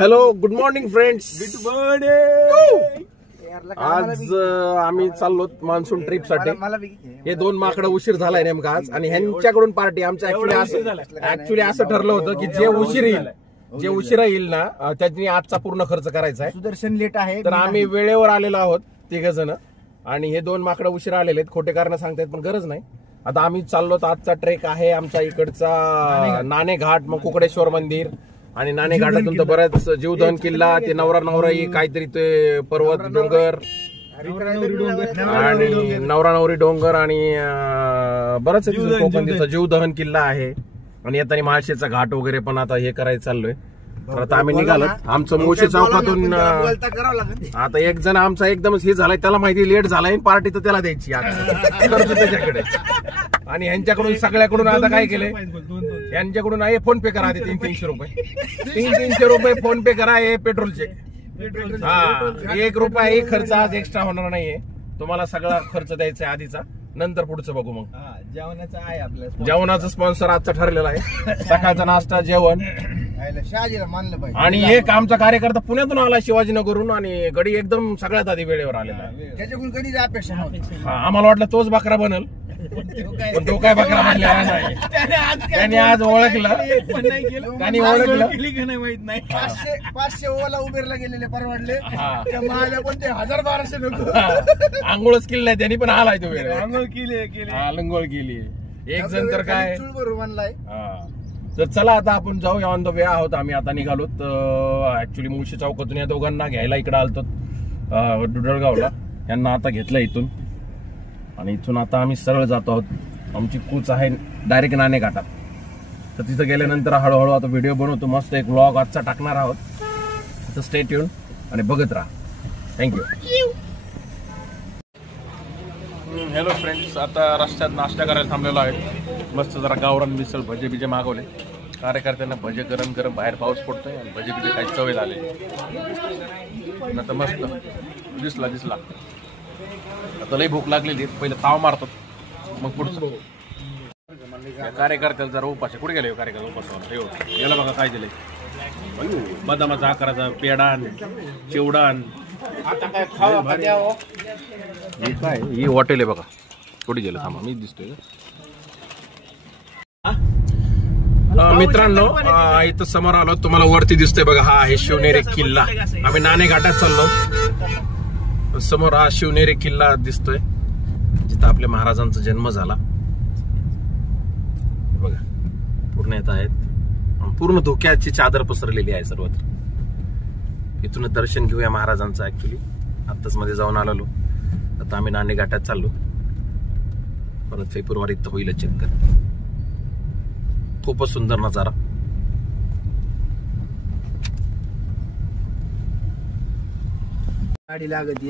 Hello, good morning friends. Good morning. आज आम्ही चाललो मान्सून ट्रिप साठी. हे दोन माकडं उशीर झालाय नेमका आज, आणि ह्यांच्याकडून पार्टी. आमचं ऍक्च्युली असं ठरलं होतं की जे उशिरा येईल ना त्यांनी आजचा पूर्ण खर्च करायचा आहे. सुदर्शन लेट आहे तर आम्ही वेळेवर आलेलो आहोत तिघ जण, आणि हे दोन माकडं उशिरा आलेले आहेत. खोटे कारण सांगतायत पण गरज नाही. आता आम्ही चाललो. आजचा ट्रेक आहे आमचा इकडचा नाणे घाट, मग कुकडेश्वर मंदिर, आणि नाणे घाटातून तर बऱ्याच जीवदहन किल्ला, ते नवराई काहीतरी ते पर्वत डोंगर, आणि नवरी डोंगर, आणि बरंच कोकण तिथं जीवदहन किल्ला आहे. आणि येताना माळशेचा घाट वगैरे पण आता हे करायचं चाललोय. तर आता आम्ही निघालो. आमचं मोशी चौकातून आता एक जण आमचा एकदमच हे झालाय, त्याला माहिती लेट झालाय, पार्टी तर त्याला द्यायची करतो त्याच्याकडे. आणि ह्यांच्याकडून सगळ्याकडून आता काय केलंय, यांच्याकडून आहे फोन पे करा आधी 300 रुपये. 300 रुपये फोन पे करा, हे पेट्रोलचे. हा, 1 रुपया खर्च आज एक्स्ट्रा होणार नाहीये. तुम्हाला सगळा खर्च द्यायचा आहे आधीचा, नंतर पुढचं बघू. मग जेवणाचं आहे आपल्या, जेवणाचं स्पॉन्सर आजचा ठरलेला आहे. सकाळचा नाश्ता, जेवण. शहाजीला मानलं पाहिजे. आणि एक आमचा कार्यकर्ता पुण्यातून आला, शिवाजीनगरहून, आणि गडी एकदम सगळ्यात आधी वेळेवर आलेला. त्याच्याकडून कधीच अपेक्षा नव्हती. आम्हाला वाटलं तोच बकरा बनल, पण तो काय बकरा बनलेला नाही. त्याने आज ओळखलं, त्यांनी ओळखलं. 500 ओला उबेरला गेलेले परवडले, पण ते 1000-1200 नको. आंघोळच केली नाही त्यांनी, पण आलाय तो वेळ. आंघोळ केली, आंघोळ केली. एक जण तर काय म्हणलाय. तर चला आता आपण जाऊया. ऑन द वे आहोत आम्ही, आता निघालो. ऍक्च्युली मुळशी चौकातून या दोघांना घ्यायला इकडे आलतो दुडळगावला. यांना आता घेतलं इथून, आणि इथून आता आम्ही सरळ जातो आहोत. आमची कूच आहे डायरेक्ट नाणे घाटात. तर तिथं गेल्यानंतर हळूहळू आता व्हिडिओ बनवतो, मस्त एक व्लॉग आजचा टाकणार आहोत. तर स्टे ट्यून आणि बघत राहा. थँक्यू. हॅलो फ्रेंड्स, आता रस्त्यात नाश्ता करायला थांबलेलो आहे. मस्त जरा गावरान मिसळ, भजे बिजे मागवले. कार्यकर्त्यांना भजे गरम गरम, बाहेर पाऊस पडतोय, आणि भजे बिजे काही चवे झाले. आता मस्त दिसला. आता लई भूक लागलेली. पहिले ताव मारतात, मग पुढचं. कार्यकर्त्याला जरा उपास. कुठे गेले कार्यकर्ता उपास? याला बघा काय दिले, बदामाचा आकाराचा पेडा, चिवडा. काय ही हॉटेल आहे बघा. कुठे गेलं थांबा, मी दिसतोय मित्रांनो. इथं समोर आलो, तुम्हाला वरती दिसतोय बघा, हा आहे शिवनेरी किल्ला. आम्ही नाणे घाटात चाललो. समोर हा शिवनेरी किल्ला दिसतोय, जिथं आपल्या महाराजांचा जन्म झाला. बघा पूर्ण येत आहेत, पूर्ण धोक्याची चादर पसरलेली आहे सर्वत्र. इथून दर्शन घेऊया महाराजांचं. ऍक्च्युली आत्ताच मध्ये जाऊन आलेलो. आता आम्ही नाणे घाटात चाललो. परत फेब्रुवारीत होईल चक्कर. खूपच सुंदर नजारा. गाडी लागत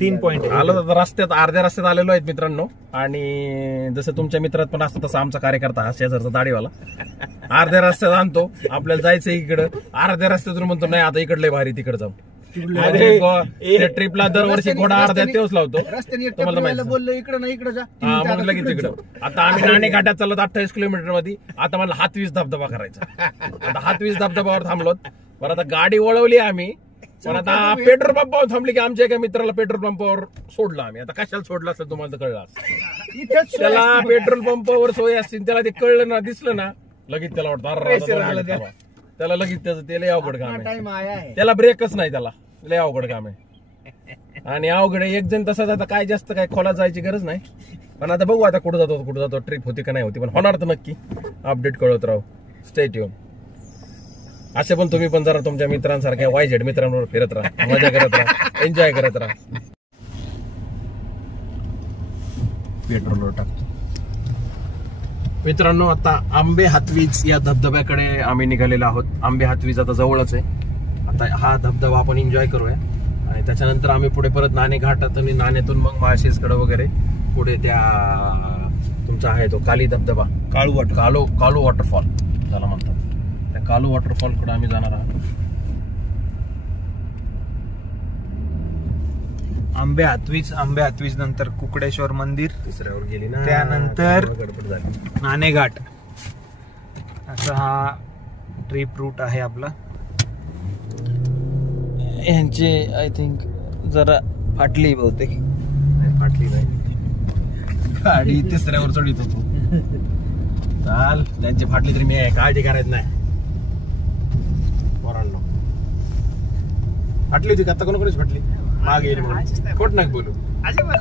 3 पॉइंट आलो. रस्त्यात अर्ध्या रस्त्यात आलेलो आहेत मित्रांनो. आणि जसं तुमच्या मित्रात पण असतं तसं आमचा कार्यकर्ता हा शेजारचा दाढीवाला अर्ध्या रस्त्यात आणतो. आपल्याला जायचं इकडं, अर्ध्या रस्त्यातून म्हणतो नाही आता इकडले भारी, तिकडे जाऊ. ट्रिपला दरवर्षी घोडा अर्ध्या तेच लावतो. रस्त्याने बोललो इकडे नाही, इकडे जा. मग लगेच तिकडं. आता आम्ही नाणे घाटात चाललो 28 किलोमीटर मध्ये. आता मला हातवीस धबधबा करायचा. आता हातवीस धबधबावर थांबलोत. बरं आता गाडी वळवली आम्ही, पण आता पेट्रोल पंपावर थांबली की आमच्या एका मित्राला पेट्रोल पंपावर सोडलं आम्ही. आता कशाला सोडलं असेल तुम्हाला तर कळलं असतं. त्याला पेट्रोल पंपावर सोय असतील, त्याला ते कळलं ना, दिसलं ना, लगेच त्याला वाटतं त्याला लगेच त्याचं ते लय अवघड काम आहे. त्याला ब्रेकच नाही, त्याला लय अवघड काम आहे. आणि अवघड एक जण तसाच. आता काय जास्त काय खोला जायची गरज नाही, पण आता बघू आता कुठं जातो, ट्रिप होती का नाही होती, पण होणार तर नक्की. अपडेट कळवत राहू. Stay tune. असे पण तुम्ही पण जरा तुमच्या मित्रांसारख्या वायझेड मित्रांबरोबर फिरत राहा, मजा करत राहा, एन्जॉय करत राहा. पेट्रोलवर टाकतो मित्रांनो. आता आंबे हातवीज या धबधब्याकडे आम्ही निघालेलो आहोत. आंबे हातवीज आता जवळच आहे. आता हा धबधबा आपण एन्जॉय करूया, आणि त्याच्यानंतर आम्ही पुढे परत नाणे घाटात, आणि नाणेतून मग माळशेजकडे वगैरे पुढे त्या तुमचा आहे तो काली धबधबा, काळू वॉटरफॉल त्याला म्हणतात. त्या काळू वॉटरफॉल कडे आम्ही जाणार आहोत. आंबे हातवीज नंतर कुकडेश्वर मंदिर, तिसऱ्यावर गेली ना, त्यानंतर गडबड झाली, नाणे घाट. असा हा ट्रिप रूट आहे आपला. यांचे आय थिंक जरा फाटली बहुतेक. फाटली नाही गाडी, तिसऱ्यावर चढीत होतो. चाल, त्यांची फाटली तरी मी काळजी करायची नाही. पोरांनो फाटली होती का आता? कोणाकोणीच फाटली मागे येईल म्हणून. खोट नाही बोलू,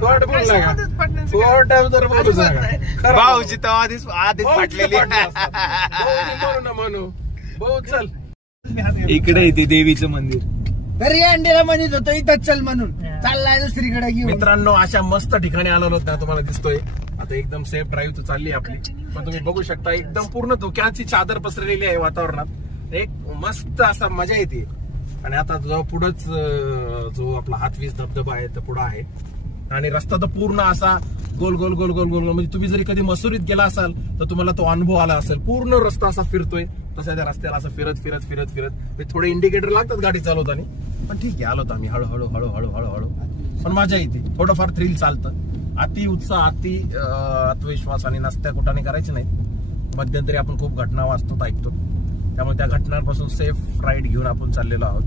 खोट बोलू नका, खोट जर बोलू नका. भाऊची तर आधीच फाटलेली. म्हणू भाऊ चल. इकडे येते देवीचं मंदिर. तरी अंडीला म्हणत होतो इथं चल म्हणून, चाललाय दुसरीकडे घेऊन. मित्रांनो, अशा मस्त ठिकाणी आलो ना, तुम्हाला दिसतोय आता एकदम सेफ ड्राईव्ह चालली आपली. पण तुम्ही बघू शकता एकदम पूर्ण धुक्याची चादर पसरलेली आहे वातावरणात. एक मस्त असा मजा येते. आणि आता जो पुढंच जो आपला हातवीस धबधबा आहे तर पुढं आहे. आणि रस्ता तर पूर्ण असा गोल गोल गोल गोल गोल, म्हणजे तुम्ही जरी कधी मसुरीत गेला असाल तर तुम्हाला तो अनुभव आला असेल. पूर्ण रस्ता असा फिरतोय तसा त्या रस्त्याला असं फिरत फिरत फिरत फिरत. थोडे इंडिकेटर लागतात गाडी चालवताना, पण ठीक आहे आलोत आम्ही हळूहळू हळूहळू हळूहळू. पण मजा येते, थोडंफार थ्रिल चालतं. अति उत्साह, अति आत्मविश्वास आणि नसत्या कुठाने करायचे नाहीत. मध्यंतरी आपण खूप घटना वाचतो, ऐकतो, त्यामुळे त्या घटनांपासून सेफ राईड घेऊन आपण चाललेलो आहोत.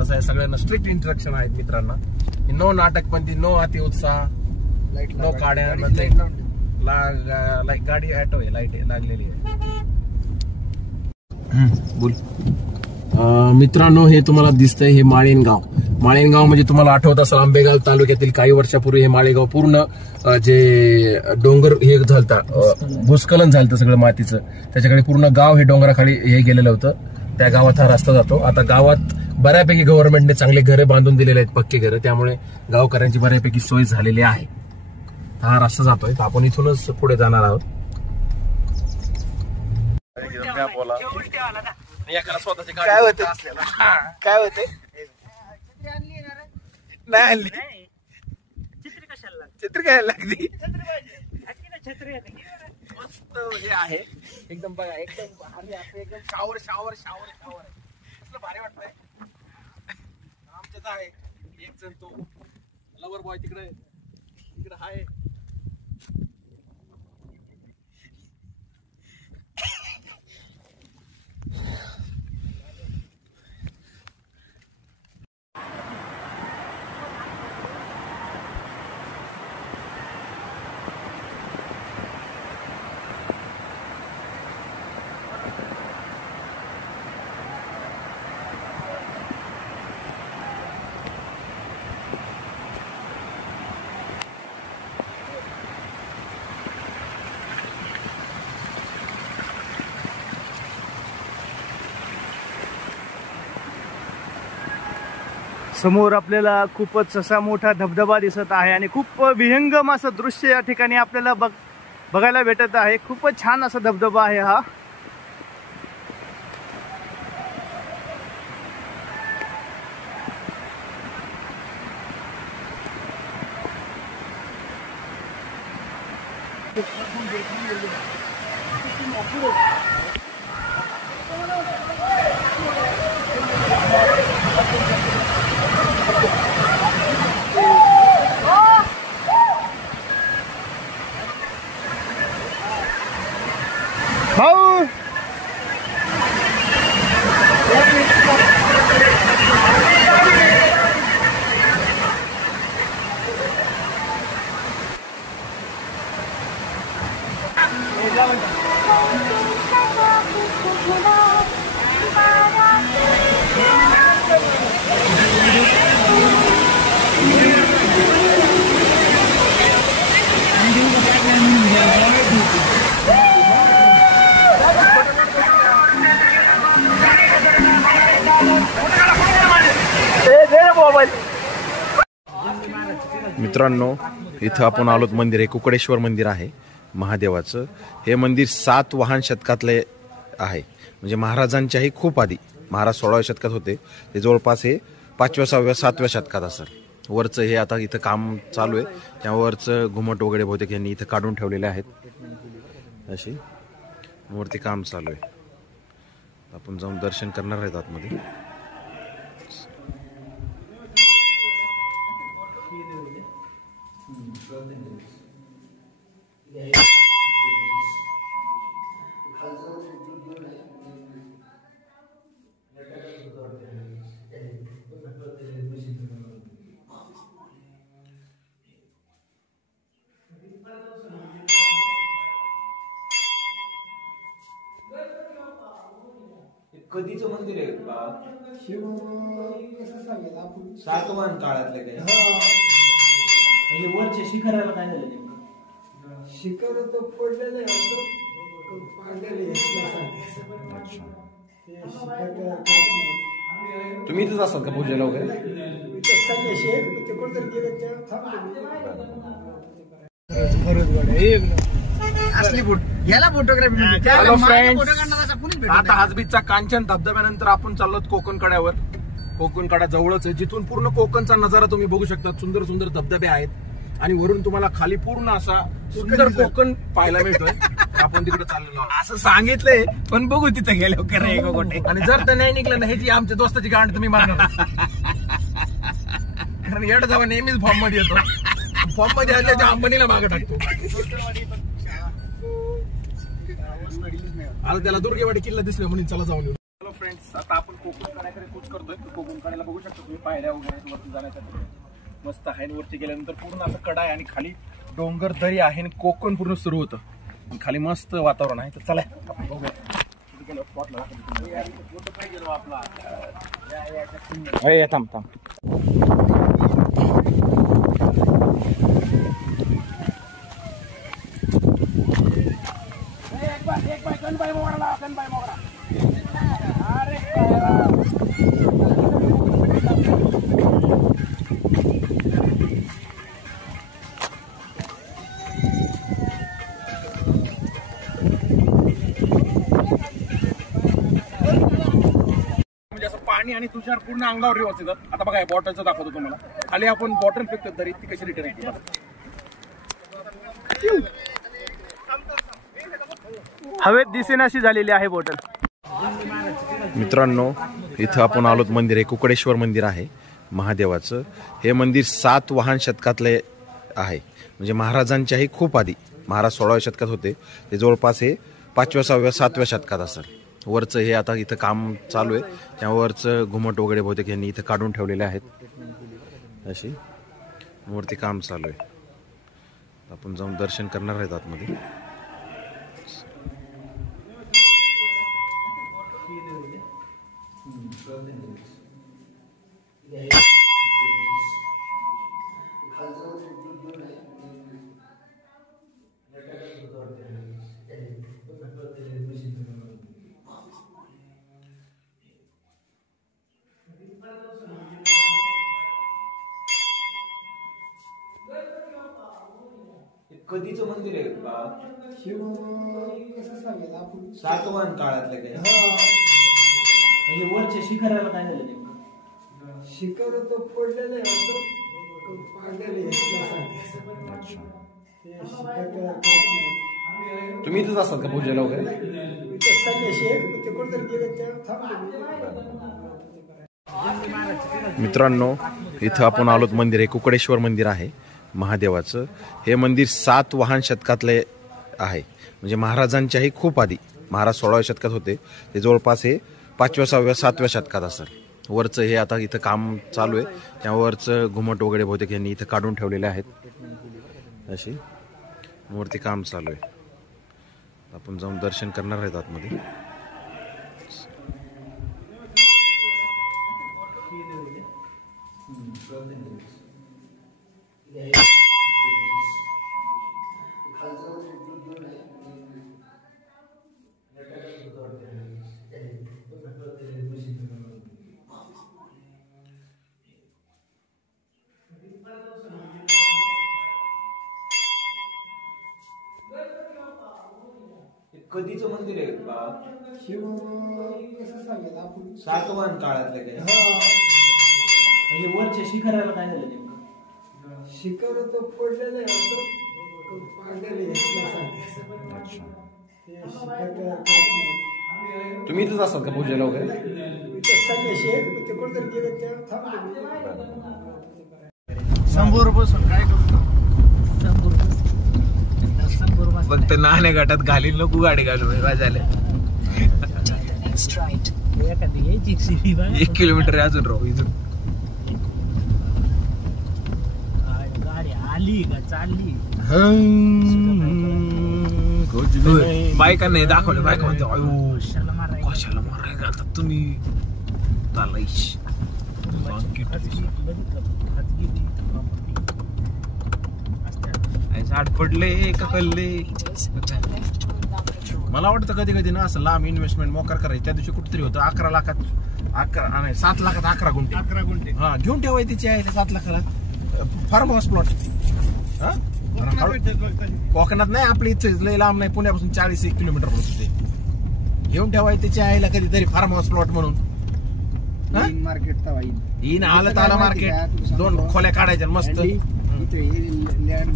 तसं आहे, सगळ्यांना स्ट्रिक्ट इंस्ट्रक्शन आहेत मित्रांना. नो नाटकपंथी, नो अति उत्साह, नो काड्या, लाईट गाडी ऑटो आहे, लाईट आहे लागलेली आहे. बोल. मित्रांनो, हे तुम्हाला दिसतंय हे माळेनगाव. माळेनगाव म्हणजे तुम्हाला आठवत असेल आंबेगाव तालुक्यातील काही वर्षापूर्वी हे माळेगाव पूर्ण जे डोंगर हे झालतं, भूस्खलन झालं सगळं मातीचं, त्याच्याकडे पूर्ण गाव हे डोंगराखाली हे गेलेलं होतं. त्या गावात हा रस्ता जातो. आता गावात बऱ्यापैकी गव्हर्नमेंटने चांगले घरे बांधून दिलेले आहेत, पक्के घरं, त्यामुळे गावकऱ्यांची बऱ्यापैकी सोय झालेली आहे. हा रस्ता जातोय तर आपण इथूनच पुढे जाणार आहोत. काय होते काय होते नाही आणली छत्री काय लागली. मस्त हे आहे एकदम, बघा एकदम भारी असं एकदम शावर शावर शावर शावर आहे. भारी वाटतंय. आमच्याच आहे एक जण, तो लवर बॉय तिकडे आहे. समोर आपल्याला खूपच असा मोठा धबधबा दिसत आहे आणि खूप विहंगम असं दृश्य या ठिकाणी आपल्याला बघायला भेटत आहे. खूपच छान असा धबधबा आहे हा. भाऊ मित्रांनो, इथं आपण आलोत मंदिर आहे, कुकडेश्वर मंदिर आहे महादेवाचं. हे मंदिर 7 शतकातले आहे, म्हणजे महाराजांच्याही खूप आधी. महाराज 16व्या शतकात होते, ते जवळपास हे 5व्या 6व्या 7व्या शतकात असेल. वरचं हे आता इथं काम चालू आहे, त्यावरचं घुमट वगैरे बहुतेक यांनी इथं काढून ठेवलेले आहेत. अशी वरती काम चालू आहे. आपण जाऊन दर्शन करणार आहेत आतमध्ये. कधीचं मंदिर आहे बाबा? कसं सांगेल आपण सातवाहन काळातलं काय? म्हणजे वरच्या शिखराला काय झालं नेमकं? शिखर तो पडलेलं आहे पाडलेले तुम्ही इथेच असाल का पूजेला वगैरे? संन्याशी आहेत ते कोणतरी गेले त्या थांबले असली फोटो याला फोटोग्राफी म्हणजे Hello friends. फोटो काढणारा कुणीच भेटत आता हातबीजचा कांचन धबधब्यानंतर आपण चाललो कोकण कड्यावर. कोकण कडा जवळच आहे, जिथून पूर्ण कोकणचा नजारा तुम्ही बघू शकता. सुंदर सुंदर धबधबे आहेत आणि वरून तुम्हाला खाली पूर्ण असा सुंदर कोकण पाहायला मिळतोय. आपण तिकडे चाललेलो आहोत. असं सांगितलंय पण बघू तिथे गेलो खरं एक गोटे. आणि जर ते नाही निघलं ना ह्याची आमच्या दोस्ताची गांड तुम्ही मारणार. कारण येडा जेव्हा नेहमीच फॉर्म मध्ये येतो, फॉर्म मध्ये आले त्या अंबानीला मागे टाकतो. आता त्याला दुर्गेवाडी किल्ला दिसला म्हणून चला जाऊन येऊ. हॅलो फ्रेंड्स, आता आपण कोकण कड्याकडे कूच करतोय. कोकण कड्याला बघू शकता तुम्ही, पायऱ्या वगैरे वरती जाण्यासाठी मस्त आहे. वरती गेल्यानंतर पूर्ण असं कडा आहे आणि खाली डोंगर दरी आहे आणि कोकण पूर्ण सुरू होतं. खाली मस्त वातावरण आहे. तर चला आपण बघूया स्पॉटला. थांब थांब. म्हणजे असं पाणी आणि तुषार पूर्ण अंगावर रिवर्स येतात. आता बघा बॉटलचं दाखवतो तुम्हाला. खाली आपण बॉटल फेकतो तरी ती कशी रिटर्न येते. हवेत दिसेनाशी झालेली आहे बॉटल. मित्रांनो, इथं आपण आलोत मंदिर आहे, कुकडेश्वर मंदिर आहे महादेवाचं. हे मंदिर 7वाहन शतकातले आहे. म्हणजे महाराजांच्याही खूप आधी, महाराज 16व्या शतकात होते. ते जवळपास हे 5व्या 6व्या 7व्या शतकात असेल. वरचं हे आता इथं काम चालू आहे, त्यावरचं घुमट वगैरे बहुतेक यांनी इथं काढून ठेवलेले आहेत. अशी वरती काम चालू आहे. आपण जाऊन दर्शन करणार आहेत आतमध्ये. कधीचं मंदिर आहे बाबा? कसं सांगेल आपण सातवाहन काळातलं काय? म्हणजे वरच्या शिखराला काय झालं नेमकं? शिखर तो पडलेलं आहे पाडलेले तुम्ही इथेच असाल का पूजेला वगैरे? संन्याशी आहेत ते कोणतरी गेले त्या थांबले. मित्रांनो, इथं आपण आलोत मंदिर आहे, कुकडेश्वर मंदिर आहे महादेवाचं. हे मंदिर 7वाहन शतकातले आहे. म्हणजे महाराजांच्याही खूप आधी, महाराज 16व्या शतकात होते. ते जवळपास हे 5व्या 6व्या 7व्या शतकात असेल. वरचं हे आता इथं काम चालू आहे, त्यावरचं घुमट वगैरे बहुतेक यांनी इथं काढून ठेवलेले आहेत. अशी वरती काम चालू आहे. आपण जाऊन दर्शन करणार आहेत आतमध्ये. कधीचं मंदिर आहे बाबा? कसं सांगेल आपण सातवाहन काळातलं काय? म्हणजे वरच्या शिखराला काय झालं नेमकं? शिखर तो पडलेलं आहे पाडलेले तुम्ही इथेच असाल का पूजेला वगैरे? संन्याशी आहेत ते कोणतरी गेले त्या थांबले. समोर बसून काय करतो? फक्त नाणे घाटात घाली नको गाडी घालू झालं. 1 किलोमीटर अजून राहू इथून. गाडी आली का चालली? बायकांना दाखवलं, बायका म्हणतो कशाला मारायचं? कशाला मारायचं. बघा आता तुम्ही तालाईश झाड पडले का कल्ले. मला वाटतं कधी कधी ना असं लांब इन्व्हेस्टमेंट मोकार करायची. त्या दिवशी कुठेतरी होतं 11 लाखात 7 लाखात 11 गुंठे. 11 गुंठे. हा घेऊन ठेवायची तिची आहे 7 लाखाला फार्म हाऊस प्लॉट. कोकणात नाही, आपल्या इथे लय लांब नाही, पुण्यापासून 40-1 किलोमीटर पडत ते. घेऊन ठेवायची तिची आईला कधीतरी फार्म हाऊस प्लॉट म्हणून. मार्केट तवा येईन आलं तर मार्केट 2 खोल्या काढायच्या मस्त. इथे लँड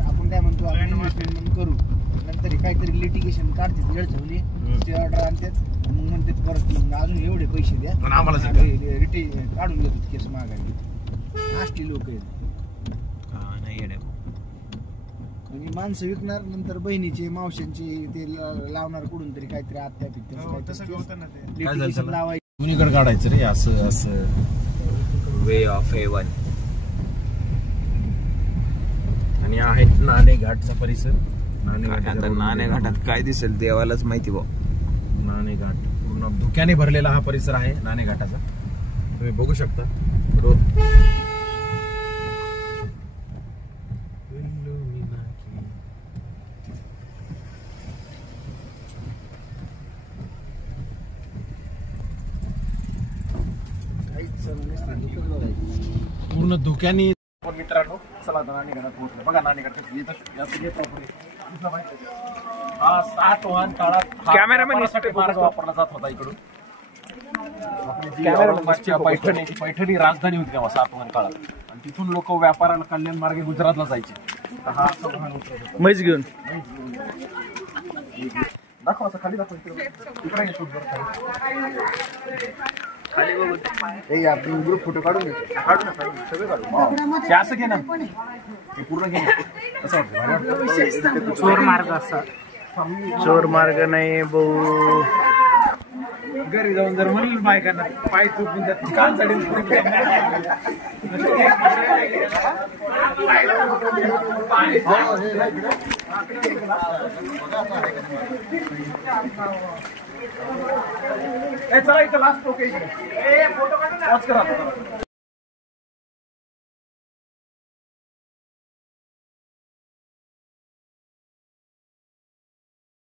आपण काय म्हणतो इन्व्हेस्टमेंट म्हणून करू, नंतर काहीतरी लिटिगेशन काढते जळचवली ते ऑर्डर आणतात मग म्हणते परत मग अजून एवढे पैसे द्या आणि आम्हाला काढून देतात केस मागायला. असली लोक आहेत म्हणजे माणसं विकणार, नंतर बहिणीचे मावशांचे ते लावणार कुठून तरी काहीतरी आत्या लिटिगेशन लावायचं. कुणीकडे काढायचं रे असं असं वे ऑफ हेवन. आणि आहे नाणे घाटचा परिसर. आता नाणे घाटात काय दिसेल देवालाच माहिती भाऊ. नाणे घाट पूर्ण धुक्याने भरलेला हा परिसर आहे नाणे घाटाचा. तुम्ही बघू शकता पूर्ण धुक्याने. मित्रांनो चला आता नाणेघाटात पोहोचलो. बघा नाणेघाट हा 7 वाहन काळात कॅमेरामॅन मार्ग वापरला जात होता इकडून. पैठणी राजधानी होती तेव्हा 7 वाहन काळात. आणि तिथून लोक व्यापाराला कल्याण मार्गे गुजरातला जायचे. हा असं वाहन उतरत होतं. म्हैस घेऊन दाखव असं खाली दाखव. इकडे आपण ग्रुप फोटो काढून घेतो. काढू ना सगळे काढू. ते असं घे ना, हे पूर्ण घे. कसं वाटतं? चोर मार्ग असा. चोर मार्ग नाही भाऊ. घरी जाऊन जर म्हणून बायकांना पाय चुकून जात कान चढून चला इथं लास्ट फोटो काढा.